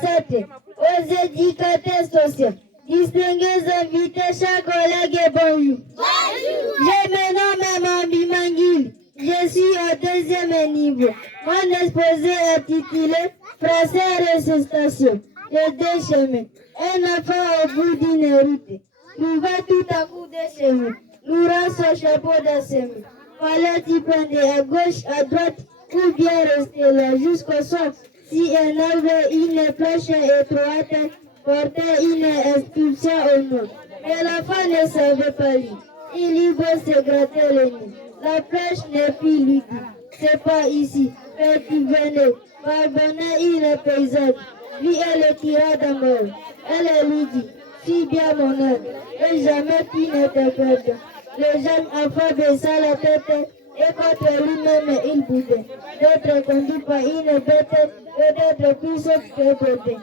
santé, aux éducateurs sociaux, distingués invités, chers collègues et bonjour. Bonjour. Je me nomme Mambi Mangili. Je suis au 2e niveau. Mon exposé est titulé Français et résuscitation. Les deux chemins. Un enfant au bout d'une route. Trouva tout à coup des chemins. Lourant son chapeau dans ses mains. Fallait-il prendre à gauche, à droite, ou bien rester là jusqu'au soir. Si un avait une planche étroite, portait une inscription au nom. Mais l'enfant ne savait pas lire. Il eut beau se gratter le nez. La planche n'est plus lui dit. C'est pas ici. Mais tu venais. Pardonnez il paysanne. Lui, elle le tira dans mort. Elle lui dit, suis bien mon âme. Et jamais tu ne te perds. Le jeune enfant baissa la tête. Et contre lui-même, il boudait. D'être conduit par une bête et d'être plus sauf que côté.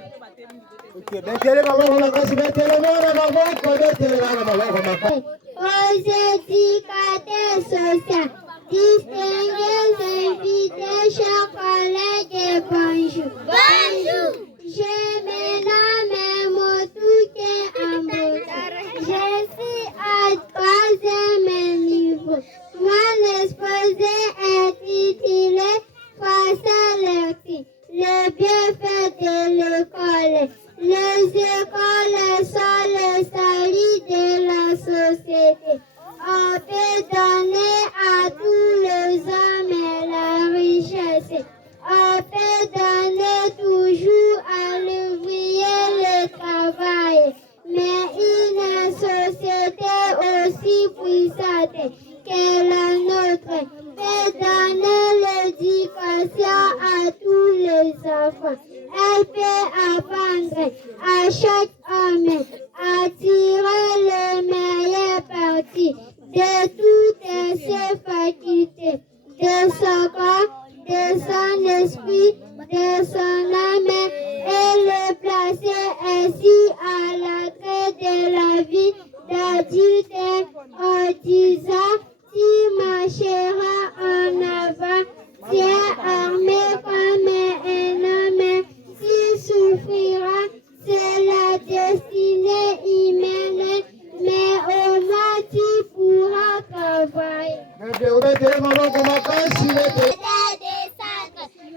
Aux éducateurs sociaux, distingués invités, chers collègues et bonjour. Bonjour. Je me nomme Motouké Ambo. Je suis à 3e niveau. Mon exposé est titulé Français lecture, le bienfait de l'école. Les écoles sont le salut de la société. On peut donner à tous les hommes la richesse. On peut donner toujours à l'ouvrier le travail. Mais une société aussi puissante que la nôtre peut donner l'éducation à tous les enfants. Elle peut apprendre à chaque homme à tirer le meilleur parti de toutes ses facultés, de son corps, de son esprit, de son âme, et le placer ainsi à l'entrée de la vie d'adulte en disant, tu marcheras en avant, tu es armé comme un homme, tu souffriras, c'est la destinée humaine, mais au moins tu pourras travailler.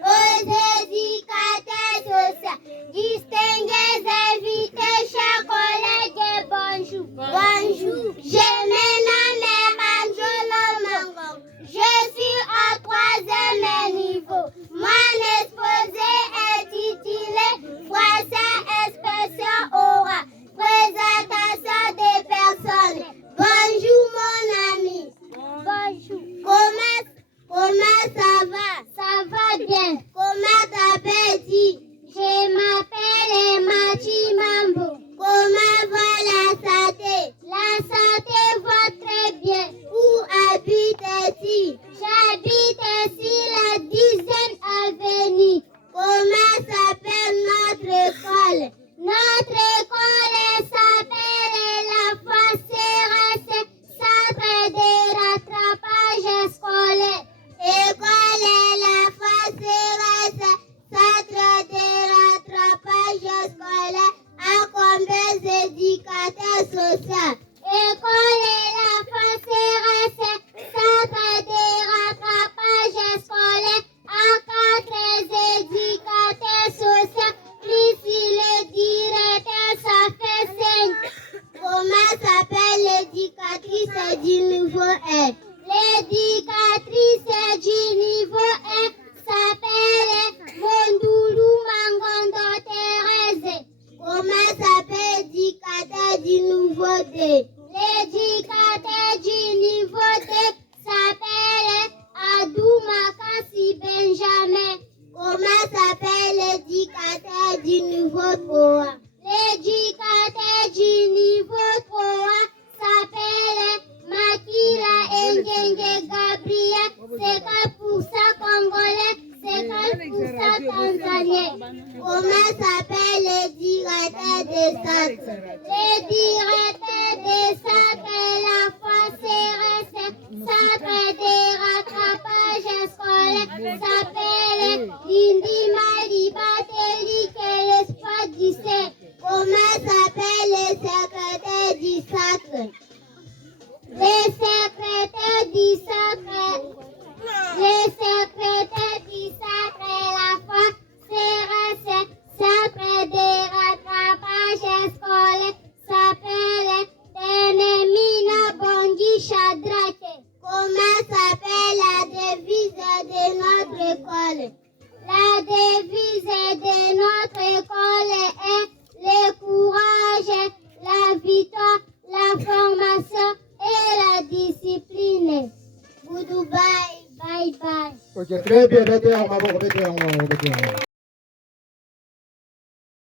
Aux éducateurs sociaux, distingués invités, chers collègues et bonjour. Bonjour. Je me nomme Angelo Mangong. Je suis au 3e niveau. Mon exposé est titulé Français expression aura. Présentation des personnes. Bonjour mon ami. Bonjour. Comment ça va? Ça va bien. Comment t'appelles-tu? Je m'appelle Machi Mambo. Comment va la santé? La santé va très bien. Où habites-tu? J'habite ici la 10e avenue. Comment s'appelle notre école? Notre école s'appelle la Française Centre de rattrapage scolaire. École la Française Centre de rattrapage scolaire à combien d'éducateurs sociaux? École la Française Centre de rattrapage scolaire à 4 éducateurs sociaux. Plus le directeur, ça fait 5. Comment s'appelle l'éducatrice du niveau 1? L'éducatrice du niveau 1 s'appelle Mondoulou Mangondo Thérèse. Comment s'appelle l'éducateur du niveau 2? L'éducateur du niveau 2 s'appelle Adou Makassi Benjamin. Comment s'appelle l'éducateur du niveau 3? L'éducateur du niveau 3 s'appelle Makila Ngenge Gabriel. C'est 4% congolais, c'est 4% tanzanien. Comment s'appelle le directeur des centres? Le directeur des centres est la Française Centre de rattrapage scolaire s'appelle Lindi Malibateli, que l'espace l'auditoire, la formation et la discipline. Goodbye, bye bye. Ok, très bien, mettez en avant, mettez en avant, mettez en avant.